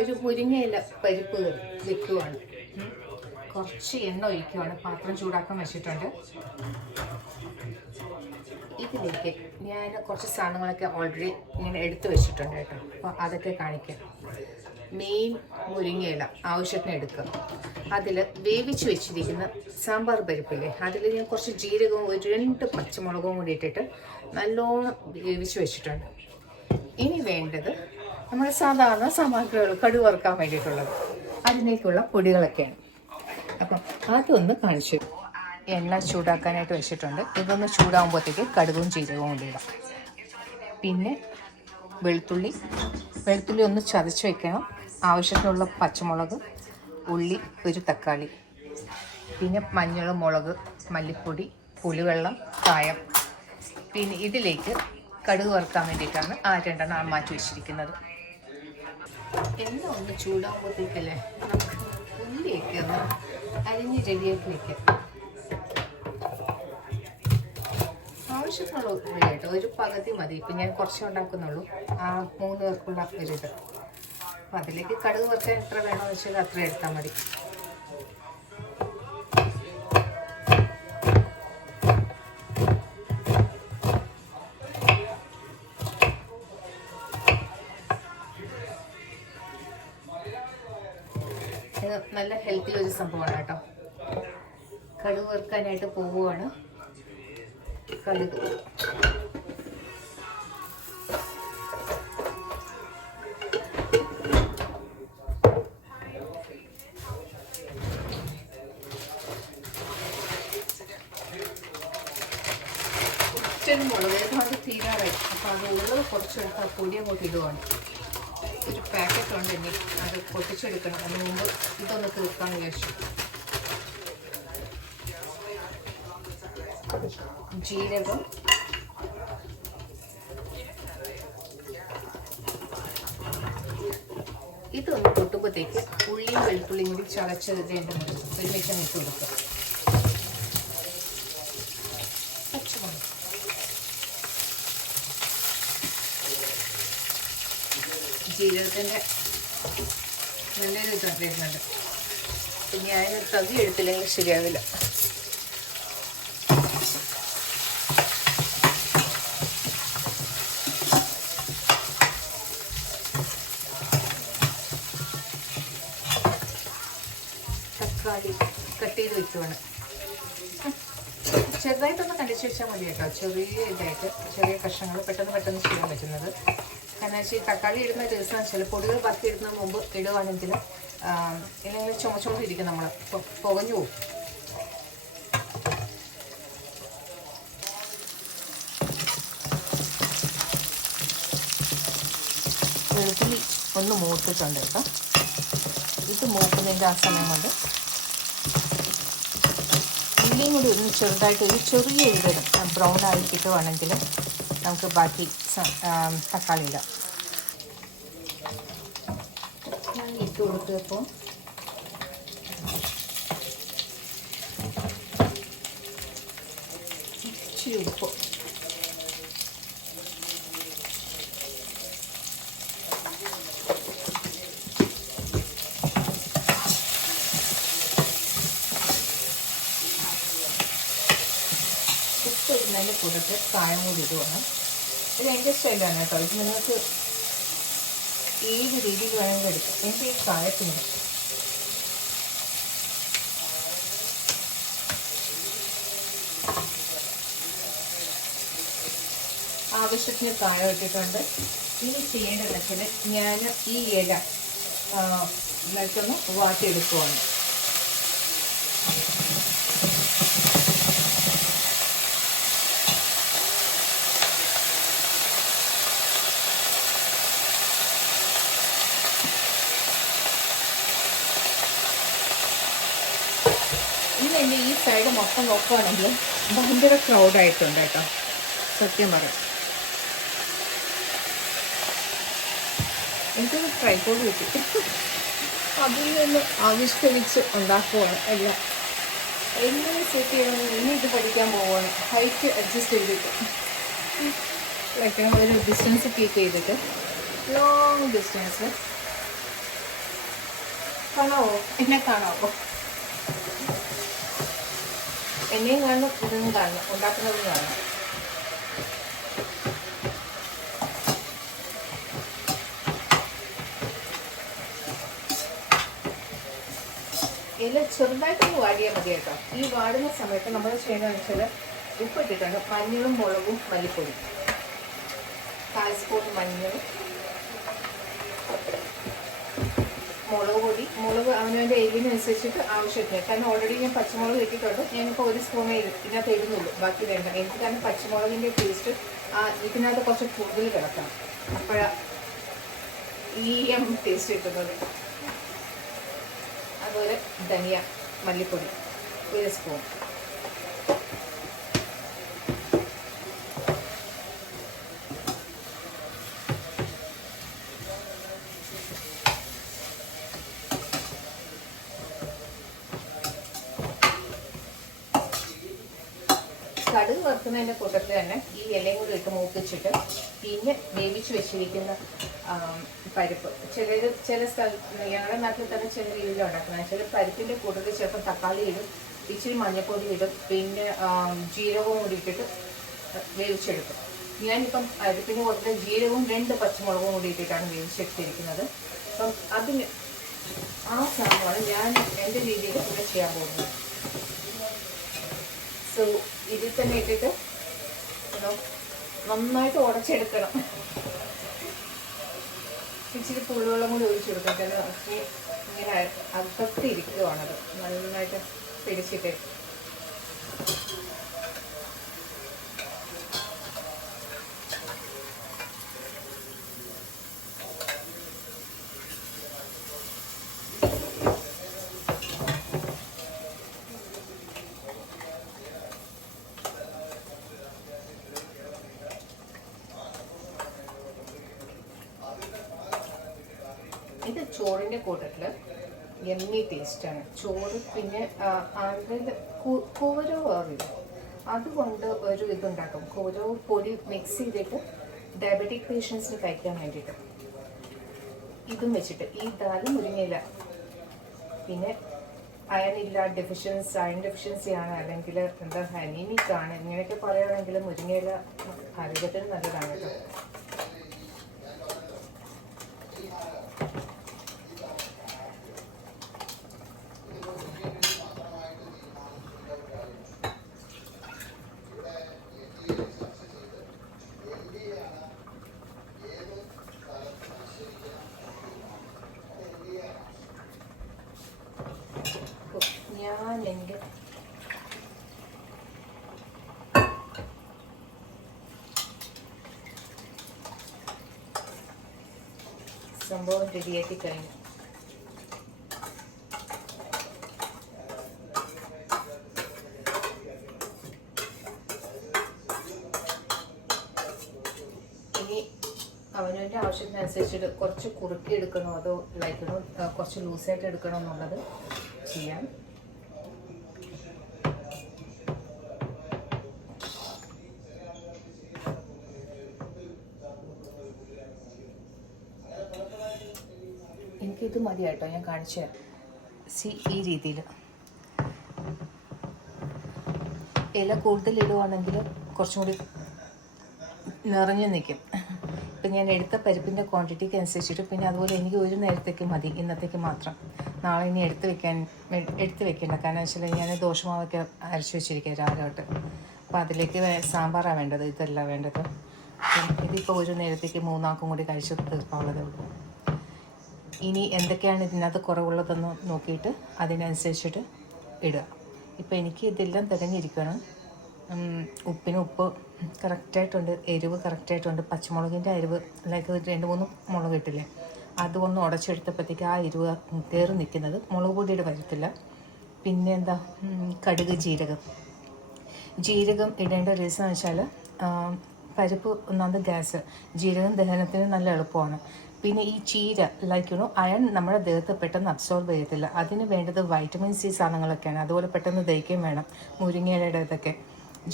ഒരു മുരിങ്ങയില പരിപ്പ് വെക്കുവാണ്. കുറച്ച് എണ്ണ ഒഴിക്കുവാണ്. പാത്രം ചൂടാക്കാൻ വെച്ചിട്ടുണ്ട്. ഇതിലേക്ക് ഞാൻ കുറച്ച് സാധനങ്ങളൊക്കെ ഓൾറെഡി ഇങ്ങനെ എടുത്തു വെച്ചിട്ടുണ്ട് കേട്ടോ. അപ്പോൾ അതൊക്കെ കാണിക്കാം. മെയിൻ മുരിങ്ങയില ആവശ്യത്തിന് എടുക്കുക. അതിൽ വേവിച്ച് വെച്ചിരിക്കുന്ന സാമ്പാർ പരിപ്പില്ലേ, അതിൽ ഞാൻ കുറച്ച് ജീരകവും 2 പച്ചമുളകും കൂടി ഇട്ടിട്ട് നല്ലോണം വേവിച്ച് വെച്ചിട്ടുണ്ട്. ഇനി വേണ്ടത് നമ്മുടെ സാധാരണ സാമഗ്രികൾ, കടുക് വറുക്കാൻ വേണ്ടിയിട്ടുള്ളത്, അതിലേക്കുള്ള പൊടികളൊക്കെയാണ്. അപ്പം അതൊന്ന് കാണിച്ചു. എണ്ണ ചൂടാക്കാനായിട്ട് വെച്ചിട്ടുണ്ട്. ഇതൊന്ന് ചൂടാകുമ്പോഴത്തേക്ക് കടുകും ജീരകവും കൂടി ഇടാം. പിന്നെ വെളുത്തുള്ളി ഒന്ന് ചതച്ച് വെക്കണം. ആവശ്യത്തിനുള്ള പച്ചമുളക്, ഉള്ളി, ഒരു തക്കാളി, പിന്നെ മഞ്ഞൾ, മുളക്, മല്ലിപ്പൊടി, പുളിവെള്ളം, കായം. പിന്നെ ഇതിലേക്ക് കടുക് വറുക്കാൻ വേണ്ടിയിട്ടാണ് ആ 2 മാറ്റി വെച്ചിരിക്കുന്നത്. എണ്ണ ഒന്ന് ചൂടാകുമ്പോഴത്തേക്കല്ലേ നമുക്ക് ഉള്ളിയൊക്കെ ഒന്ന് അരിഞ്ഞ് റെഡിയാക്കി വയ്ക്കാം. ആവശ്യത്തിനുള്ള ഉള്ളി കേട്ടോ, ഒരു പകുതി മതി. ഇപ്പം ഞാൻ കുറച്ച് ഉണ്ടാക്കുന്നുള്ളൂ, ആ 3 പേർക്കുള്ള ഒരിത്. അപ്പം അതിലേക്ക് കടുക് വറുക്കാൻ എത്ര വേണമെന്ന് വെച്ചാൽ അത്ര എടുത്താൽ മതി. ഇത് നല്ല ഹെൽത്തി ഒരു സംഭവമാണ് കേട്ടോ. കടുക് വറുക്കാനായിട്ട് പോവുകയാണ്. കടുക് മുളക് ഏതാണ്ട് തീരാറായി. അപ്പോൾ അത് ഉള്ളത് കുറച്ചെടുത്ത് ആ പൊടി അങ്ങോട്ട് ഇടുവാണ്. ഒരു പാക്കറ്റ് ഉണ്ട്, ഇനി അത് പൊട്ടിച്ചെടുക്കണം. അതിന് മുമ്പ് ഇതൊന്ന് തീർക്കാമെന്ന് വിചാരിച്ചു. ജീരകം, ഇതൊന്ന് പൊട്ടുമ്പോഴത്തേക്ക് ഉള്ളിയും വെളുത്തുള്ളിയും കൂടി ചതച്ചത് വേണ്ടുന്നത് ഒരുമിച്ച് ഇട്ട് കൊടുക്കുക. പച്ചമുളക്, ജീരകത്തിൻ്റെ നല്ലൊരു ഇത് വരുന്നുണ്ട്. ഞാൻ തവി എടുത്തില്ലെങ്കിൽ ശരിയാവില്ല. തക്കാളി കട്ട് ചെയ്ത് വെക്കുവാണ്. ചെറുതായിട്ടൊന്ന് കണ്ടിച്ച് വെച്ചാൽ മതി കേട്ടോ. ചെറിയ കഷ്ണങ്ങൾ പെട്ടെന്ന് ചെയ്യാൻ പറ്റുന്നത്. കാരണം വെച്ചാൽ തക്കാളി ഇടുന്ന ദിവസം വെച്ചാൽ പൊടികൾ ബാക്കി ഇടുന്നതിന് മുമ്പ് ഇടുവാണെങ്കിൽ ഇല്ലെങ്കിൽ ചുമച്ചുകൊണ്ടിരിക്കും, നമ്മൾ പുകഞ്ഞു പോകും. വെളുത്തുള്ളി ഒന്ന് മൂത്തിട്ടുണ്ട് കേട്ടോ. ഇത് മൂക്കുന്നതിൻ്റെ ആ സമയം കൊണ്ട് ഉള്ളിയും കൂടി ഒന്ന് ചെറുതായിട്ട് ഒരു ചെറിയ ഇടണം. ബ്രൗൺ ആയി കിട്ടുവാണെങ്കിൽ നമുക്ക് ബാക്കി തക്കാളി ഇടാം. ഞാൻ ഇട്ട് കൊടുത്തപ്പോൾ ഇച്ചിരി ഉപ്പ്, ഇടുന്നതിൻ്റെ കൂട്ടത്തിൽ കായം കൂടി ഇടുവാണ്. ഇത് എൻ്റെ സ്റ്റൈലാണ് കേട്ടോ. ഇത് നിങ്ങൾക്ക് ഏത് രീതിയിൽ വേണമെങ്കിലും എടുക്കാം. എൻ്റെ ഈ കായത്തിന് ആവശ്യത്തിന് കായം ഇട്ടിട്ടുണ്ട്. ഇനി ചെയ്യേണ്ടതെന്ന് വെച്ചാൽ ഞാൻ ഈ ഇല നല്ലൊന്ന് വാട്ടിയെടുക്കുവാണ്. ഇന്ന് എൻ്റെ ഈ സൈഡ് മൊത്തം നോക്കുകയാണെങ്കിൽ ഭയങ്കര ക്രൗഡായിട്ടുണ്ട് കേട്ടോ, സത്യം പറയാം. എനിക്കൊരു ട്രൈപോഡ് കിട്ടി, അതിൽ നിന്ന് ആവിഷ്കരിച്ച് ഉണ്ടാക്കുവാണ് എല്ലാം. എങ്ങനെ സെറ്റ് ചെയ്യണമെന്ന് ഇനി ഇത് പഠിക്കാൻ പോവുകയാണ്. ഹൈറ്റ് അഡ്ജസ്റ്റ് ചെയ്തിട്ട് ഒരു ഡിസ്റ്റൻസ് കീപ്പ് ചെയ്തിട്ട് ലോങ് ഡിസ്റ്റൻസ് കാണാവോ? എന്നെ കാണാവോ? എന്നെയും കാണണം, ഇതൊന്നും കാണണം, ഉണ്ടാക്കുന്നതും കാണണം. ഇല ചെറുതായിട്ടൊന്ന് വാടിയാൽ മതി കേട്ടോ. ഈ വാടുന്ന സമയത്ത് നമ്മൾ ചെയ്യണമെന്ന് വെച്ചാൽ ഉപ്പിട്ടിട്ടുണ്ട്, മഞ്ഞളും മുളകും മല്ലിപ്പൊടി, 1/4 സ്പൂൺ മഞ്ഞൾ, മുളക് പൊടി. മുളക് അവനവൻ്റെ എരിവിനനുസരിച്ചിട്ട് ആവശ്യത്തിന്. കാരണം ഓൾറെഡി ഞാൻ പച്ചമുളക് ഇട്ടിട്ടുണ്ട്. ഞാനിപ്പോൾ 1 സ്പൂണേ ഇതിനകത്ത് ഇടുന്നുള്ളൂ, ബാക്കി വേണ്ട. എനിക്ക് കാരണം പച്ചമുളകിൻ്റെ ടേസ്റ്റ് ഇതിനകത്ത് കുറച്ച് കൂടുതൽ കിടക്കണം, അപ്പോഴാണ് ഈ ടേസ്റ്റ് കിട്ടുന്നത്. അതുപോലെ ധനിയ, മല്ലിപ്പൊടി 1 സ്പൂൺ. കടുക് വറുക്കുന്നതിൻ്റെ കൂട്ടത്തിൽ തന്നെ ഈ ഇലയും കൂടി ഇട്ട് മൂപ്പിച്ചിട്ട് പിന്നെ വേവിച്ച് വെച്ചിരിക്കുന്ന പരിപ്പ്. ചില സ്ഥലത്ത്, ഞങ്ങളുടെ നാട്ടിൽ തന്നെ ചില രീതിയിലാണ് ഉണ്ടാക്കുന്നത്. ചില പരിപ്പിൻ്റെ കൂട്ടത്തിൽ ചിലപ്പോൾ തക്കാളി ഇടും, ഇച്ചിരി മഞ്ഞൾപ്പൊടി ഇടും, പിന്നെ ജീരകവും കൂടി ഇട്ടിട്ട് വേവിച്ചെടുക്കും. ഞാനിപ്പം പരിപ്പിൻ്റെ കൂട്ടത്തിൽ ജീരകവും 2 പച്ചമുളകും കൂടി ഇട്ടിട്ടാണ് വേവിച്ചെടുത്തിരിക്കുന്നത്. അപ്പം അതിന് ആ സാധനമാണ് ഞാൻ എൻ്റെ രീതിയിൽ ഇവിടെ ചെയ്യാൻ പോകുന്നത്. സോ ഇതിൽ തന്നെ ഇട്ടിട്ട് നന്നായിട്ട് ഉടച്ചെടുക്കണം. ഇച്ചിരി പുളിവെള്ളം കൂടി ഒഴിച്ചെടുക്കും. ചില ഇങ്ങനെ അകത്തിരിക്കുവാണത്, നന്നായിട്ട് പിടിച്ചിട്ട്. ഇത് ചോറിൻ്റെ കൂട്ടത്തിൽ എമ്മി ടേസ്റ്റാണ്. ചോറ് പിന്നെ ആളുടെ കൂരവ് അറിയില്ല, അതുകൊണ്ട് ഒരു ഇതുണ്ടാക്കും. കൂരവ് പൊടി മിക്സ് ചെയ്തിട്ട് ഡയബറ്റിക് പേഷ്യൻസിന് കഴിക്കാൻ വേണ്ടിയിട്ട് ഇതും വെച്ചിട്ട്. ഈ ദാൽ മുരിങ്ങയില, പിന്നെ അയൺ ഡെഫിഷ്യൻസി ആണ്, അല്ലെങ്കിൽ എന്താ അനീമിക് ആണ്, ഇങ്ങനെയൊക്കെ പറയുകയാണെങ്കിൽ മുരിങ്ങയില ആരോഗ്യത്തിന് നല്ലതാണ് കേട്ടോ. ഞാൻ എൻ്റെ സംഭവം റെഡിയാക്കി കഴിഞ്ഞു. ഇനി അവനവൻ്റെ ആവശ്യത്തിനനുസരിച്ചിട്ട് കുറച്ച് കുറുക്കി എടുക്കണോ അതോ കുറച്ച് ലൂസായിട്ട് എടുക്കണോ എന്നുള്ളത് ചെയ്യാം. എനിക്കിത് മതി കേട്ടോ, ഞാൻ കാണിച്ചു തരാം. ഈ രീതിയിൽ ഇല കൂടുതൽ ഇടുവാണെങ്കിൽ കുറച്ചും കൂടി നിറഞ്ഞു നിൽക്കും. ഇപ്പം ഞാൻ എടുത്ത പരിപ്പിൻ്റെ ക്വാണ്ടിറ്റിക്ക് അനുസരിച്ചിട്ട്, പിന്നെ അതുപോലെ എനിക്ക് ഒരു നേരത്തേക്ക് മതി, ഇന്നത്തേക്ക് മാത്രം. നാളെ ഇനി എടുത്ത് വെക്കേണ്ട. കാരണം വെച്ചാൽ ഞാൻ ദോശമാവൊക്കെ അരച്ച് വെച്ചിരിക്കുക രാവിലെ തൊട്ട്. അപ്പോൾ അതിലേക്ക് സാമ്പാറാണ് വേണ്ടത്, ഇതല്ല വേണ്ടത്. ഇതിപ്പോൾ ഒരു നേരത്തേക്ക് 3 ആൾക്കും കൂടി കഴിച്ച് തീർക്കാനുള്ളതേ ഉള്ളൂ. ഇനി എന്തൊക്കെയാണ് ഇതിനകത്ത് കുറവുള്ളതെന്ന് നോക്കിയിട്ട് അതിനനുസരിച്ചിട്ട് ഇടുക. ഇപ്പോൾ എനിക്ക് ഇതെല്ലാം തികഞ്ഞിരിക്കണം. ഉപ്പിന് ഉപ്പ് കറക്റ്റായിട്ടുണ്ട്, എരിവ് കറക്റ്റായിട്ടുണ്ട്, പച്ചമുളകിൻ്റെ എരിവ് 2-3 മുളക് ഇട്ടില്ലേ, അതുകൊണ്ട് ഉടച്ചെടുത്തപ്പോഴത്തേക്ക് ആ എരിവ് കയറി നിൽക്കുന്നത്. മുളക് പൊടിയുടെ വരത്തില്ല. പിന്നെ എന്താ, കടുക്, ജീരകം ഇടേണ്ട റീസൺ എന്ന് വെച്ചാൽ പരിപ്പ് ഒന്നാമത് ഗ്യാസ്, ജീരകം ദഹനത്തിന് നല്ല എളുപ്പമാണ്. പിന്നെ ഈ ചീര അയൺ നമ്മുടെ ദേഹത്ത് പെട്ടെന്ന് അബ്സോർബ് ചെയ്യത്തില്ല. അതിന് വേണ്ടത് വൈറ്റമിൻ സി സാധനങ്ങളൊക്കെയാണ്. അതുപോലെ പെട്ടെന്ന് ദഹിക്കുകയും വേണം. മുരിങ്ങയിലയുടെ ഇതൊക്കെ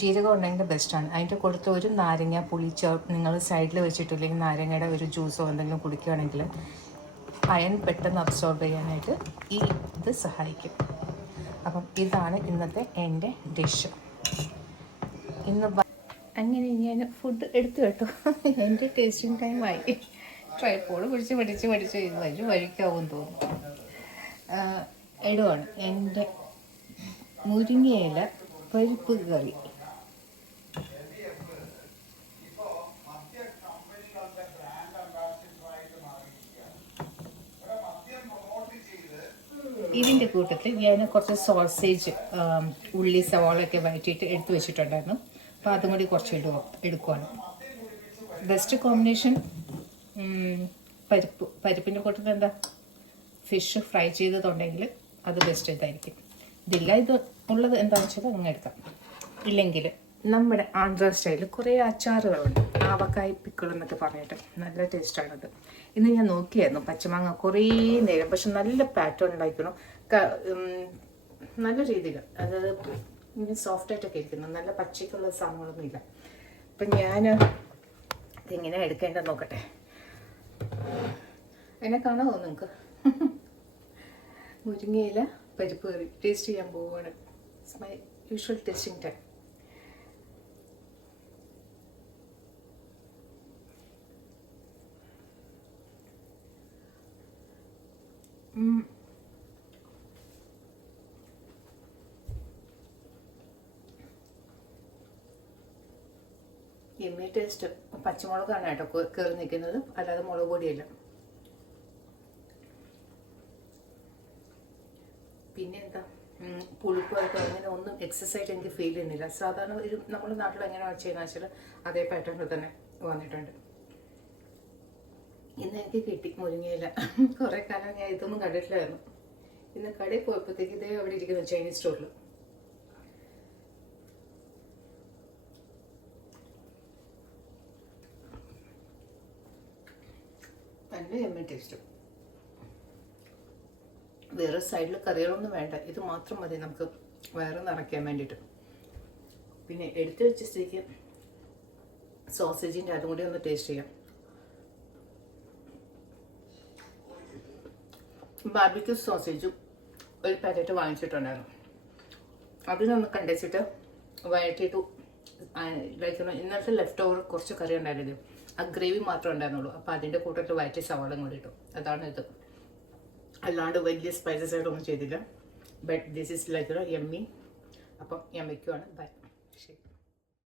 ജീരകം ഉണ്ടെങ്കിൽ ബെസ്റ്റാണ്. അതിൻ്റെ കൊടുത്ത് ഒരു നാരങ്ങ പുളിച്ചോ നിങ്ങൾ സൈഡിൽ വെച്ചിട്ടില്ലെങ്കിൽ നാരങ്ങയുടെ ഒരു ജ്യൂസോ എന്തെങ്കിലും കുടിക്കുകയാണെങ്കിൽ അയൺ പെട്ടെന്ന് അബ്സോർബ് ചെയ്യാനായിട്ട് ഈ ഇത് സഹായിക്കും. അപ്പം ഇതാണ് ഇന്നത്തെ എൻ്റെ ഡിഷ്. അങ്ങനെ ഞാൻ ഫുഡ് എടുത്തു കേട്ടോ. എൻ്റെ ടേസ്റ്റിംഗ് ടൈമായി. ട്രൈപ്പോഡ് പിടിച്ച് ഒരു വഴിക്കാവും തോന്നുന്നു. ഇടുവാണ് എൻ്റെ മുരിങ്ങയില പരിപ്പ് കറി. ഇതിൻ്റെ കൂട്ടത്തിൽ ഞാൻ കുറച്ച് സോസേജ്, ഉള്ളി, സവാളൊക്കെ വഴറ്റിയിട്ട് എടുത്തു വെച്ചിട്ടുണ്ടായിരുന്നു. അപ്പോൾ അതും കൂടി കുറച്ച് എടുക്കുവാണ്. ബെസ്റ്റ് കോമ്പിനേഷൻ പരിപ്പിൻ്റെ കൂട്ടത്തിൽ എന്താ ഫിഷ് ഫ്രൈ ചെയ്തതുണ്ടെങ്കിൽ അത് ബെസ്റ്റ് ഇതായിരിക്കും. ഇതില്ല, ഇത് ഉള്ളത് എന്താണെന്ന് വെച്ചാൽ അങ്ങ് എടുക്കാം. ഇല്ലെങ്കിൽ നമ്മുടെ ആന്ധ്ര സ്റ്റൈലിൽ കുറേ അച്ചാറുകളുണ്ട്, ആവക്കായ് പിക്കിൾ എന്നൊക്കെ പറഞ്ഞിട്ട് നല്ല ടേസ്റ്റാണത്. ഇന്ന് ഞാൻ നോക്കിയായിരുന്നു പച്ചമാങ്ങ കുറേ നേരം, പക്ഷെ നല്ല പാറ്റേൺ ഉണ്ടായിരിക്കണം, നല്ല രീതിയിൽ അത് ഇങ്ങനെ സോഫ്റ്റായിട്ടൊക്കെ ഇരിക്കുന്നു, നല്ല പച്ചയ്ക്കുള്ള സാധനങ്ങളൊന്നും ഇല്ല. അപ്പം ഞാൻ ഇതെങ്ങനെ എടുക്കേണ്ടത് നോക്കട്ടെ. എന്നെ കാണാമോ നിങ്ങൾക്ക്? മുരിങ്ങയില പരിപ്പ് കറി ടേസ്റ്റ് ചെയ്യാൻ പോവുകയാണ്. It's my usual tasting time. എമ്മി ടേസ്റ്റ്. പച്ചമുളകാണ് കേട്ടോ കയറി നിൽക്കുന്നത്, അല്ലാതെ മുളക് പൊടിയല്ല. പിന്നെന്താ, പുളിപ്പായിട്ടോ അങ്ങനെ ഒന്നും എക്സസൈസ് എനിക്ക് ഫീൽ ചെയ്യുന്നില്ല. സാധാരണ ഒരു നമ്മുടെ നാട്ടിൽ എങ്ങനെയാണ് വെച്ചാൽ അതേ പാറ്റേണിൽ തന്നെ വന്നിട്ടുണ്ട്. ഇന്ന് എനിക്ക് കിട്ടി മുരിങ്ങയില. കുറേ കാലം ഞാൻ ഇതൊന്നും കണ്ടിട്ടില്ലായിരുന്നു. ഇന്ന് കടയിൽ പോയപ്പോഴത്തേക്ക് ഇതേ അവിടെ ഇരിക്കുന്നു, ചൈനീസ് സ്റ്റോറിൽ. നല്ല എമ്മ ടേസ്റ്റ്. വേറെ സൈഡിൽ കറികളൊന്നും വേണ്ട, ഇത് മാത്രം മതി നമുക്ക് വയറ് നിറയ്ക്കാൻ വേണ്ടിയിട്ട്. പിന്നെ എടുത്തു വെച്ച സ്ഥിതിക്ക് സോസേജിൻ്റെ അതും കൂടി ഒന്ന് ടേസ്റ്റ് ചെയ്യാം. ബാർബിക്യൂ സോസേജും ഒരു പാക്കറ്റ് വാങ്ങിച്ചിട്ടുണ്ടായിരുന്നു. അതിനൊന്ന് കണ്ടച്ചിട്ട് വഴറ്റിയിട്ട് ഇന്നത്തെ ലെഫ്റ്റ് ഓവർ കുറച്ച് കറി ഉണ്ടായിരുന്നു, ആ ഗ്രേവി മാത്രമേ ഉണ്ടായിരുന്നുള്ളൂ. അപ്പോൾ അതിൻ്റെ കൂട്ടത്തിൽ വഴറ്റി സവാളയും കൂടി ഇട്ടു. അതാണ് ഇത്. അല്ലാണ്ട് വലിയ സ്പൈസസ് ആയിട്ടൊന്നും ചെയ്തില്ല. But this is like yummy. അപ്പം ഞാൻ വയ്ക്കുവാണ്. ബൈ. ശരി.